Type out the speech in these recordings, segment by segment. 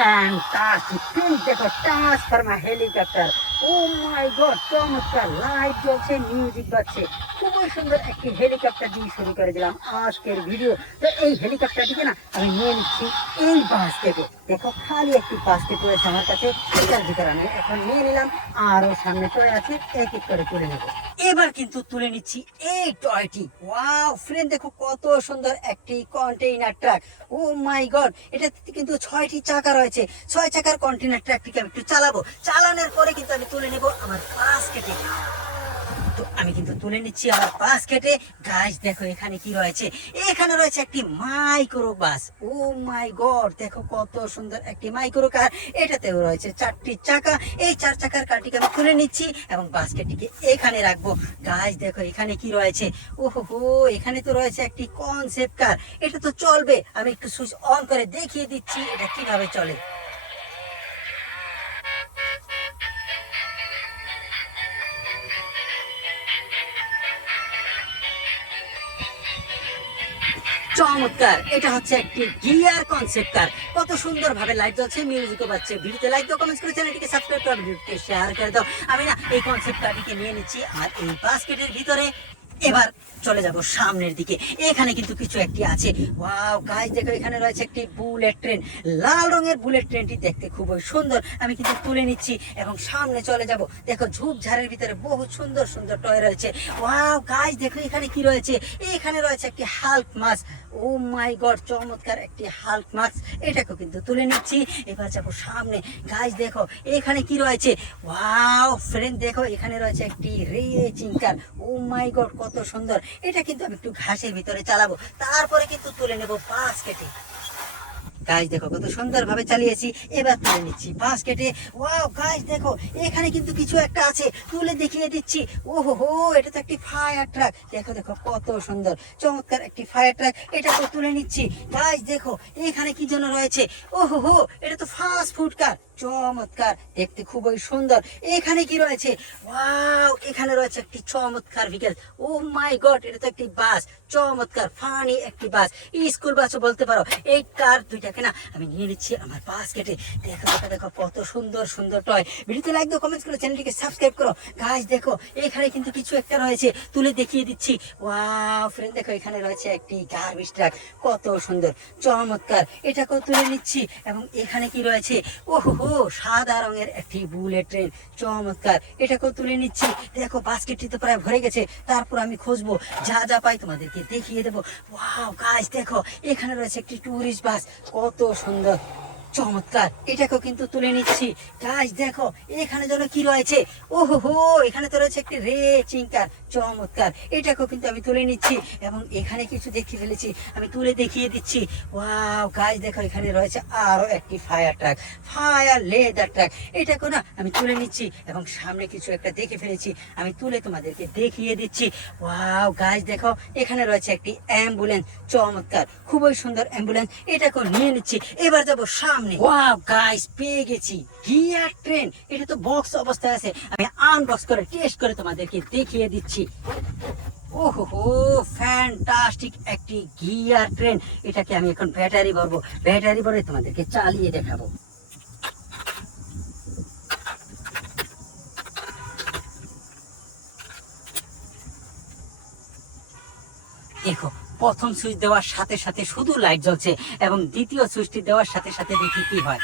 Fantastic print দেখো, transformer helicopter. ও মাই god, চমৎকার light জ্বলছে, মিউজিক বাজছে। খুবই সুন্দর একটি হেলিকপ্টার দিয়ে শুরু করে দিলাম আজকের ভিডিও। তো এই হেলিকপ্টারটিকে না আমি নিয়ে নিচ্ছি এই বাস্কেটে। দেখো খালি একটি বাস্কেট রয়েছে আমার কাছে, এটার ভিতরে আমি এখন নিয়ে নিলাম। আরো সামনে টয় আছে, এক এক করে তুলে নেবো। এবার কিন্তু তুলে নিচ্ছি এই টয়টি। ওয়াও ফ্রেন্ড, দেখো কত সুন্দর একটি কন্টেইনার ট্রাক। ও মাই গড, এটাতে কিন্তু 6টি চাকা রয়েছে। 6 চাকার কন্টেইনার ট্রাকটিকে আমি একটু চালাবো। চালানোর পরে কিন্তু আমি তুলে নেব আমার বাস্কেটে। তো আমি কিন্তু তুলে নিচ্ছি আমার বাস্কেটে। গাইস দেখো এখানে কি রয়েছে, এখানে রয়েছে একটি মাইক্রো বাস। ও মাই গড, দেখো কত সুন্দর একটি মাইক্রো কার। এটাতেও রয়েছে 4টি চাকা। এই 4 চাকার কারটিকে আমি তুলে নিচ্ছি এবং বাস্কেটটিকে এখানে রাখবো। গাইস দেখো এখানে কি রয়েছে, ওহো এখানে তো রয়েছে একটি কনসেপ্ট কার। এটা তো চলবে, আমি একটু সুইচ অন করে দেখিয়ে দিচ্ছি এটা কিভাবে চলে। চমৎকার, এটা হচ্ছে একটি গিয়ার কনসেপ্ট কার। কত সুন্দর ভাবে লাইট জ্বলছে, মিউজিকও বাজছে। ভিডিওতে লাইক দাও, কমেন্টস করে চ্যানেলটিকে সাবস্ক্রাইব করো, ভিডিওটিকে শেয়ার করে দাও। আমি না এই কনসেপ্ট কারটিকে নিয়ে নিচ্ছি আর এই বাস্কেটের ভিতরে। এবার চলে যাব সামনের দিকে। এখানে কিন্তু কিছু একটি আছে। ওয়াও গাইস দেখো এখানে রয়েছে একটি বুলেট ট্রেন। লাল রঙের বুলেট ট্রেনটি দেখতে খুবই সুন্দর। আমি কিন্তু তুলে নিচ্ছি এবং সামনে চলে যাব। দেখো ঝোপঝাড়ের ভিতরে বহু সুন্দর সুন্দর টয় রয়েছে। ওয়াও গাইস দেখো এখানে কি রয়েছে, এখানে রয়েছে একটি হাল্ক মাছ। ও মাই গড, চমৎকার একটি হাল্ক মাছ। এটাকেও কিন্তু তুলে নিচ্ছি। এবার যাব সামনে। গাইস দেখো এখানে কি রয়েছে। ওয়াও ফ্রেন্ড দেখো এখানে রয়েছে একটি রেসিং কার। ও মাই গড, কত সুন্দর। এটা কিন্তু আমি একটু ঘাসের ভিতরে চালাবো, তারপরে কিন্তু তুলে নেব বাস্কেটে। গাইস দেখো কত সুন্দর ভাবে চালিয়েছি। এবার তুলে নিচ্ছি বাস্কেটে। ওয়াও গাইস দেখো এখানে কিন্তু কিছু একটা আছে, তুলে দেখিয়ে দিচ্ছি। ওহো হো, এটা তো একটি ফায়ার ট্রাক। দেখো দেখো কত সুন্দর চমৎকার একটি ফায়ার ট্রাক। এটা তো তুলে নিচ্ছি। গাইস দেখো এখানে কি যেন রয়েছে। ওহো হো, এটা তো ফাস্ট ফুড কার। চমৎকার, দেখতে খুবই সুন্দর। এখানে কি রয়েছে, ওয়াও এখানে রয়েছে একটি চমৎকার ভেহিকল। ও মাই গড, এটা তো একটি বাস। চমৎকার ফানি একটি বাস, স্কুল বাসও বলতে পারো। এই কার দুইটাকে না আমি নিয়ে নিচ্ছি আমার বাস্কেটে। দেখো দেখো দেখো কত সুন্দর সুন্দর টয়। ভিডিওতে লাইক দাও, কমেন্টস করো, চ্যানেলটিকে সাবস্ক্রাইব করো। গাইস দেখো এখানে কিন্তু কিছু একটা রয়েছে, তুলে দেখিয়ে দিচ্ছি। ওয়াও ফ্রেন্ড দেখো এখানে রয়েছে একটি গার্বেজ ট্রাক। কত সুন্দর চমৎকার, এটাকেও তুলে নিচ্ছি। এবং এখানে কি রয়েছে, ওহো সাদা রঙের একটি বুলেট ট্রেন। চমৎকার, এটাকেও তুলে নিচ্ছি। দেখো বাস্কেটটি তো প্রায় ভরে গেছে, তারপর আমি খুঁজবো, যা যা পাই তোমাদেরকে দেখিয়ে দেবো। ওয়াও গাইস দেখো এখানে রয়েছে একটি টুরিস্ট বাস। কত সুন্দর চমৎকার, এটাকেও কিন্তু তুলে নিচ্ছি। গাইস দেখো এখানে যেন কি রয়েছে, ওহো হো এখানে তো রয়েছে একটি রেসিং কার। চমৎকার, এটাকেও কিন্তু আমি তুলে নিচ্ছি। এবং এখানে কিছু দেখে ফেলেছি, আমি তুলে দেখিয়ে দিচ্ছি। ওয়াও গাইস দেখো এখানে রয়েছে আরো একটি fire truck, fire leather truck. এটাকেও না আমি তুলে নিচ্ছি এবং সামনে কিছু একটা দেখে ফেলেছি, আমি তুলে তোমাদেরকে দেখিয়ে দিচ্ছি। ওয়াও গাইস দেখো এখানে রয়েছে একটি অ্যাম্বুলেন্স। চমৎকার, খুবই সুন্দর অ্যাম্বুলেন্স। এটাকেও নিয়ে নিচ্ছি। এবার যাবো সামনে। ওয়াও গাইস পেয়ে গেছি গিয়ার ট্রেন। এটা তো বক্স অবস্থায় আছে, আমি আনবক্স করে টেস্ট করে তোমাদেরকে দেখিয়ে দিচ্ছি। ওহো হো, ফ্যান্টাস্টিক একটি গিয়ার ট্রেন। এটাকে আমি এখন ব্যাটারি ভরবো, ব্যাটারি ভরে তোমাদেরকে চালিয়ে দেখাবো। দেখো প্রথম সুইচ দেওয়ার সাথে সাথে শুধু লাইট জ্বলছে এবং দ্বিতীয় সুইচটি দেওয়ার সাথে সাথে দেখি কি হয়।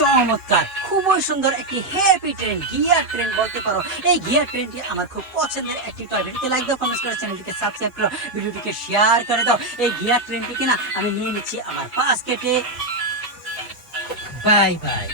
চমৎকার, খুবই সুন্দর একটি হ্যাপি ট্রেন, গিয়ার ট্রেন বলতে পারো। এই গিয়ার ট্রেনটি আমার খুব পছন্দের একটি টয়। ভিডিওতে লাইক দাও, কমেন্টস করো, চ্যানেলটিকে সাবস্ক্রাইব করো, ভিডিওটিকে শেয়ার করে দাও। এই গিয়ার ট্রেনটিকে না আমি নিয়ে নিচ্ছি আমার বাস্কেটে। Bye bye.